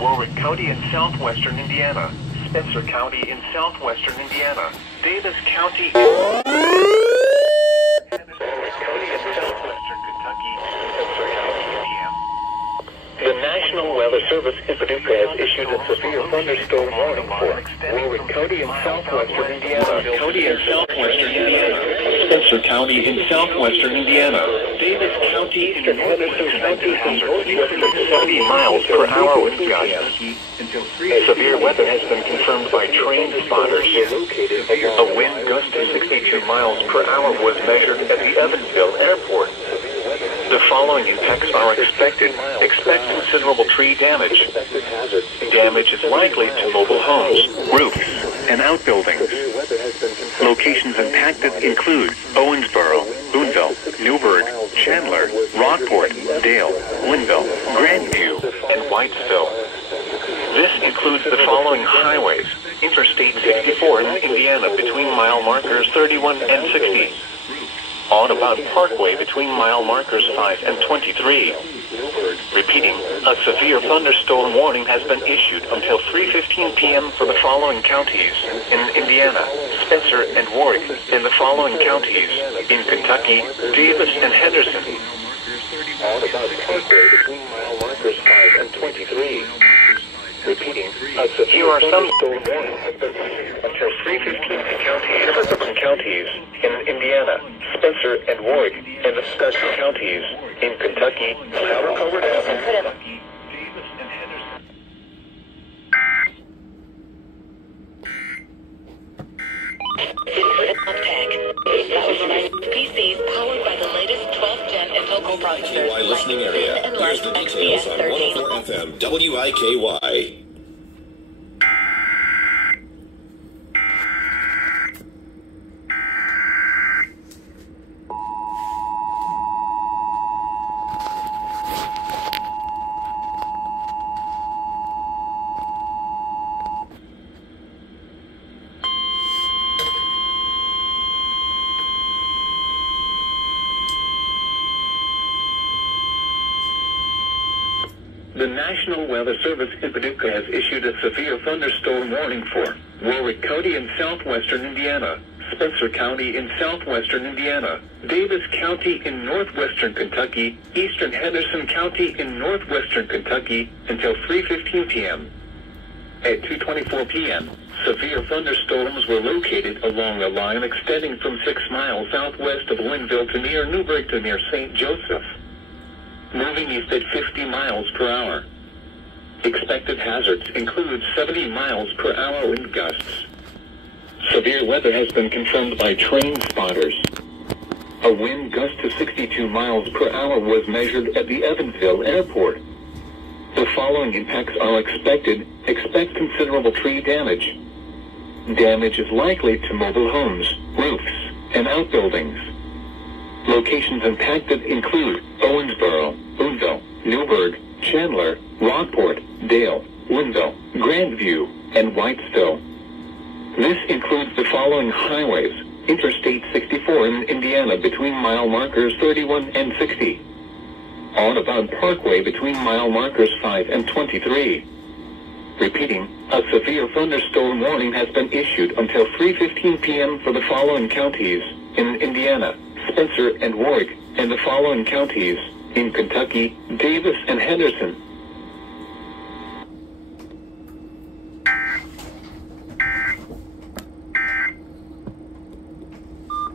Warrick County in southwestern Indiana, Spencer County in southwestern Indiana, Daviess County in southwestern Kentucky, Spencer County, PM. The National Weather Service in Paducah has issued a severe thunderstorm warning for Warrick County in southwestern Indiana, Spencer County in southwestern Indiana, Daviess County in Henderson County in northwestern 70 miles per hour with gusts. Severe weather has been confirmed by train spotters. A wind gust of 62 miles per hour was measured at the Evansville airport. The following impacts are expected. Expect considerable tree damage. Damage is likely to mobile homes, roofs, and outbuildings. Locations impacted include Owensboro, Boonville, Newburgh, Chandler, Rockport, Dale, Lynnville, Grandview, and Whitesville. This includes the following highways: Interstate 64 in Indiana between mile markers 31 and 60. Audubon Parkway between mile markers 5 and 23. Repeating, a severe thunderstorm warning has been issued until 3:15 p.m. for the following counties in Indiana, Spencer and Warrick, in the following counties in Kentucky, Daviess and Henderson. Audubon Parkway between mile markers 5 and 23. Repeating, here are some storm warnings until 3:15 counties in Indiana, Spencer and Warrick, and the Spencer counties in Kentucky, power-covered Kentucky, Daviess and Henderson. PCs powered by the latest 12-gen Intel Core processors. WIKY listening area. Here's the details on 104 FM WIKY. The National Weather Service in Paducah has issued a severe thunderstorm warning for Warrick County in southwestern Indiana, Spencer County in southwestern Indiana, Daviess County in northwestern Kentucky, eastern Henderson County in northwestern Kentucky until 3:15 p.m. At 2:24 p.m., severe thunderstorms were located along a line extending from 6 miles southwest of Lynnville to near Newburgh to near St. Joseph, moving east at 50 miles per hour. Expected hazards include 70 miles per hour wind gusts. Severe weather has been confirmed by train spotters. A wind gust of 62 miles per hour was measured at the Evansville airport. The following impacts are expected. Expect considerable tree damage. Damage is likely to mobile homes, roofs, and outbuildings. Locations impacted include Owensboro, Boonville, Newburgh, Chandler, Rockport, Dale, Lynnville, Grandview, and Whitesville. This includes the following highways: Interstate 64 in Indiana between mile markers 31 and 60. Audubon Parkway between mile markers 5 and 23. Repeating, a severe thunderstorm warning has been issued until 3:15 p.m. for the following counties in Indiana, Spencer and Warrick, and the following counties in Kentucky, Daviess and Henderson.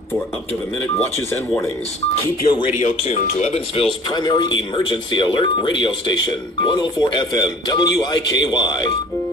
For up-to-the-minute watches and warnings, keep your radio tuned to Evansville's primary emergency alert radio station, 104 FM WIKY.